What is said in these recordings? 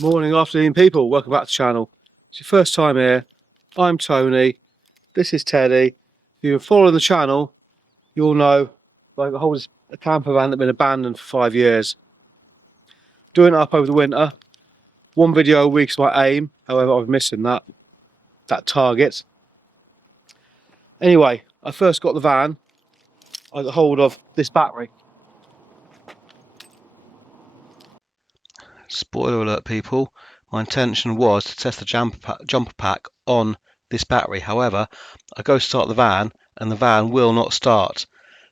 Morning, afternoon people, welcome back to the channel. It's your first time here, I'm Tony, this is Teddy. If you've been following the channel, you'll know like I hold a camper van that's been abandoned for 5 years. Doing it up over the winter, one video a week is my aim, however I'm missing that target. Anyway, I first got the van, I got hold of this battery. Spoiler alert people, my intention was to test the jumper pack on this battery. However, I go start the van and the van will not start.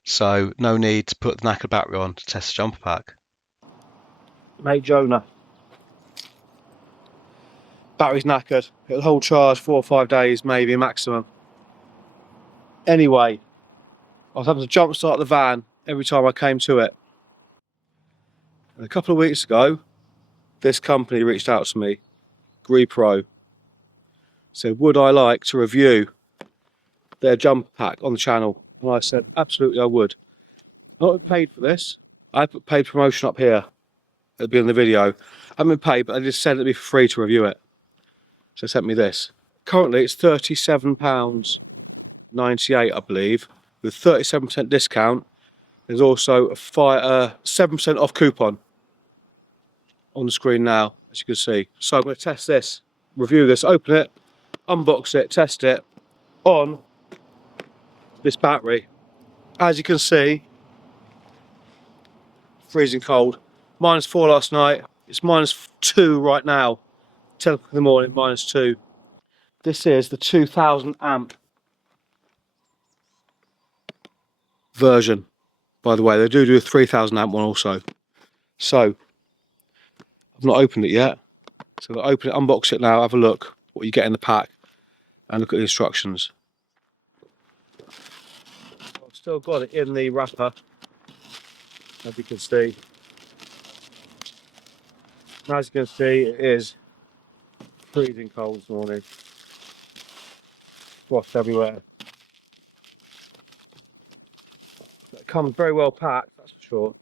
So no need to put the knackered battery on to test the jumper pack. Mate Jonah. Battery's knackered. It'll hold charge 4 or 5 days maybe maximum. Anyway, I was having to jump start the van every time I came to it. And a couple of weeks ago, this company reached out to me, GREPRO, said would I like to review their jumper pack on the channel, and I said absolutely I would. I'm not paid for this. I put paid promotion up here. It'll be in the video. I haven't been paid, but I just said it'd be for free to review it. So they sent me this. Currently it's £37.98 I believe, with 37% discount. There's also a 7% off coupon on the screen now, as you can see. So I'm going to test this, review this, open it, unbox it, test it on this battery. As you can see, freezing cold. -4 last night. It's -2 right now. 10 o'clock in the morning, -2. This is the 2000 amp version, by the way. They do a 3000 amp one also. So I've not opened it yet. So I'll open it, unbox it now, have a look what you get in the pack, and look at the instructions. I've still got it in the wrapper, as you can see. And as you can see, it is freezing cold this morning. Frost everywhere. It comes very well packed, that's for sure.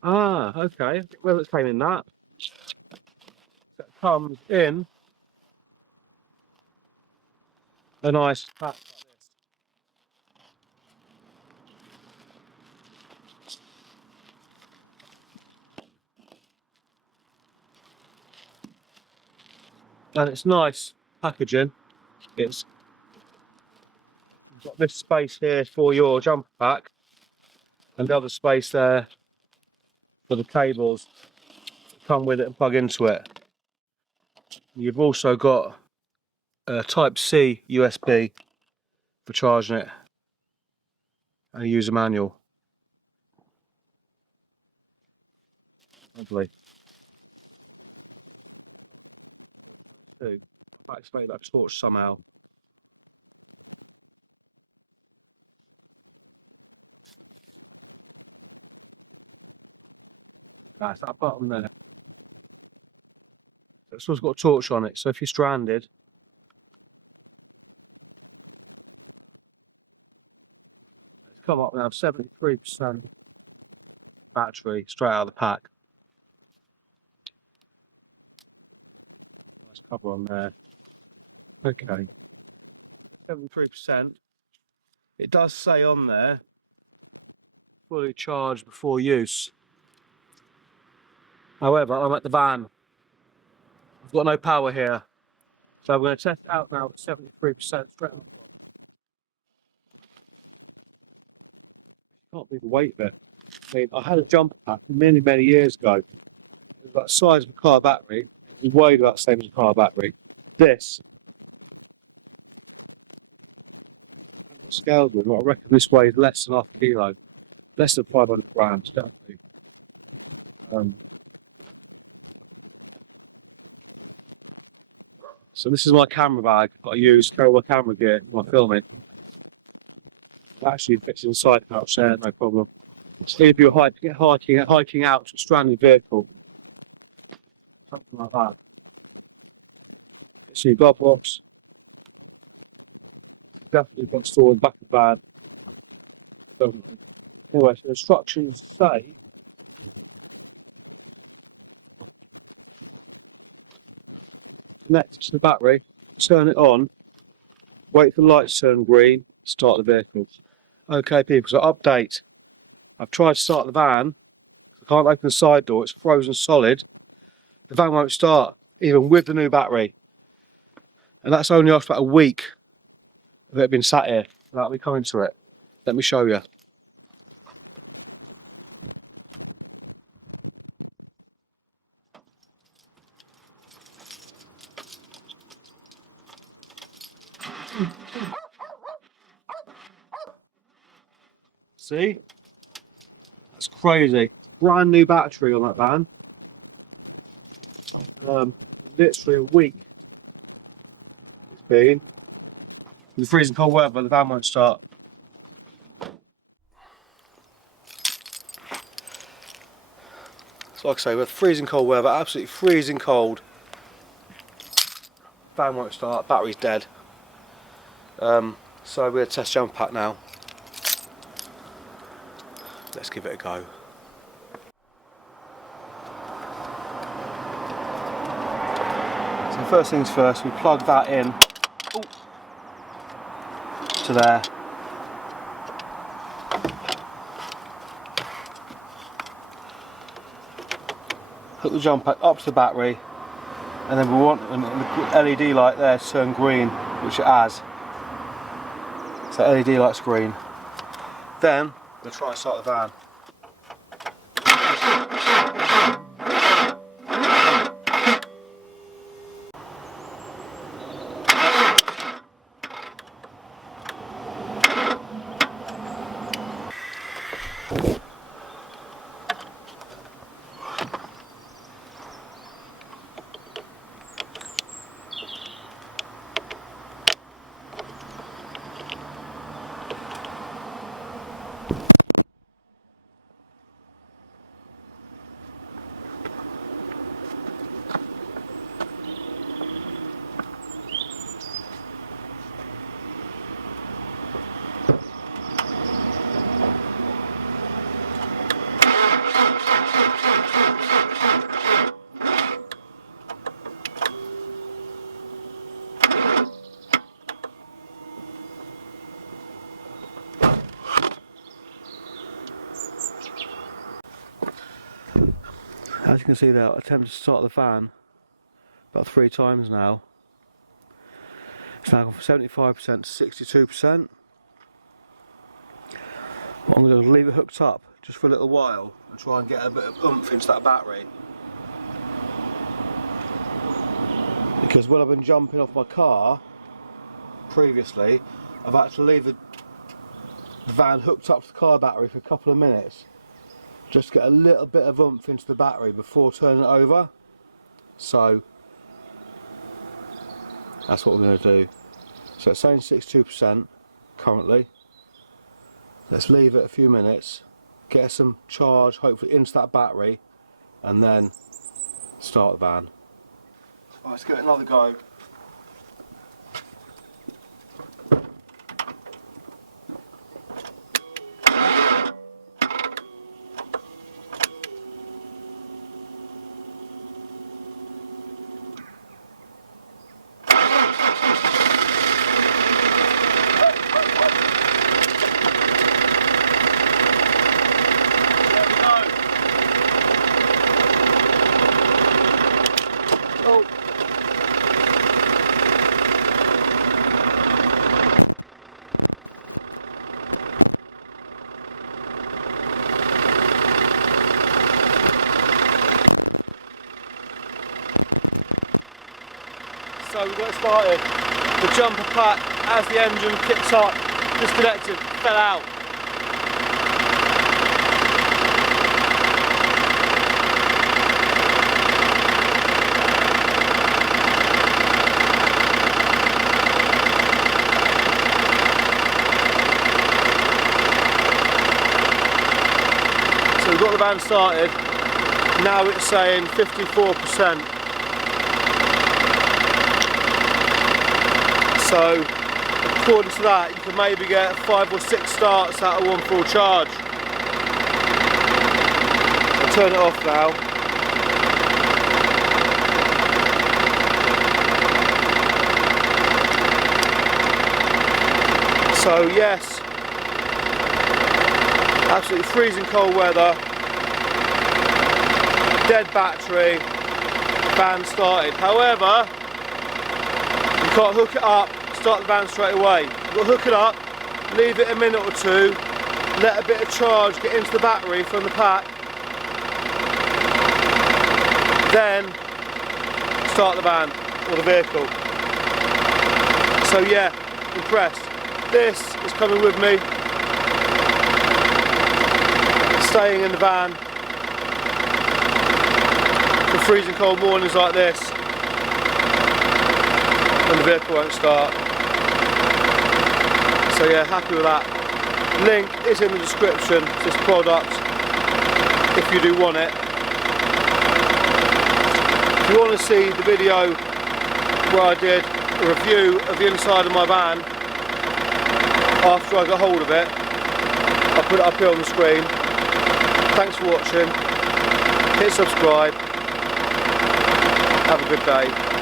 Ah, okay. Well, it came in that. So it comes in a nice pack like this. And it's nice packaging. It's got this space here for your jumper pack, and the other space there for the cables that come with it and plug into it. You've also got a Type C USB for charging it, and a user manual. Lovely. I might expect that torch somehow. That's that button there. So it's also got a torch on it, so if you're stranded, it's come up now 73% battery straight out of the pack. Nice cover on there. Okay. 73%. It does say on there, fully charged before use. However, I'm at the van. I've got no power here. So I'm going to test it out now at 73% straight on the box. Can't believe the weight of it. I mean, I had a jumper pack many, many years ago. It was about the size of a car battery. It weighed about the same as a car battery. This, I haven't got scales with, but I reckon this weighs less than half a kilo. Less than 500 grams, definitely. So this is my camera bag that I use to carry my camera gear when I'm filming. It actually fits inside the pouch there, no problem. So if you're hiking out to a stranded vehicle, something like that. So you've got a box. Definitely got stored in the back of the van. Anyway, so the instructions say connect it to the battery, turn it on, wait for the lights to turn green, start the vehicle. Okay people, so update. I've tried to start the van, I can't open the side door, it's frozen solid. The van won't start, even with the new battery. And that's only after about a week of it being sat here. That'll be coming to it. Let me show you. See? That's crazy. Brand new battery on that van. Literally a week it's been. With the freezing cold weather, the van won't start. So like I say, with freezing cold weather, absolutely freezing cold, van won't start, battery's dead. So we're going to test jump pack now. Let's give it a go. So first things first, we plug that in to there. Hook the jump pack up to the battery, and then we want the LED light there to turn green, which it has. So LED light's green. Then we'll try and start the van. As you can see there, I attempted to start the van about 3 times now. It's now gone from 75% to 62%. I'm going to leave it hooked up just for a little while and try and get a bit of oomph into that battery. Because when I've been jumping off my car previously, I've had to leave the van hooked up to the car battery for a couple of minutes. Just get a little bit of oomph into the battery before turning it over. So that's what we're going to do. So it's saying 62% currently. Let's leave it a few minutes, get some charge hopefully into that battery, and then start the van. Right, let's give it another go. So we got started. The jumper pack, as the engine kicks up, disconnected, fell out. So we've got the van started. Now it's saying 54%. So According to that, you can maybe get 5 or 6 starts out of one full charge. I'll turn it off now. So yes, absolutely freezing cold weather, dead battery, van started. However, you can't hook it up, start the van straight away. You've got to hook it up, leave it a minute or two, let a bit of charge get into the battery from the pack, then start the van or the vehicle. So yeah, impressed. This is coming with me, staying in the van for freezing cold mornings like this when the vehicle won't start. So yeah, happy with that. Link is in the description to this product if you do want it. If you want to see the video where I did a review of the inside of my van after I got hold of it, I'll put it up here on the screen. Thanks for watching. Hit subscribe. Have a good day.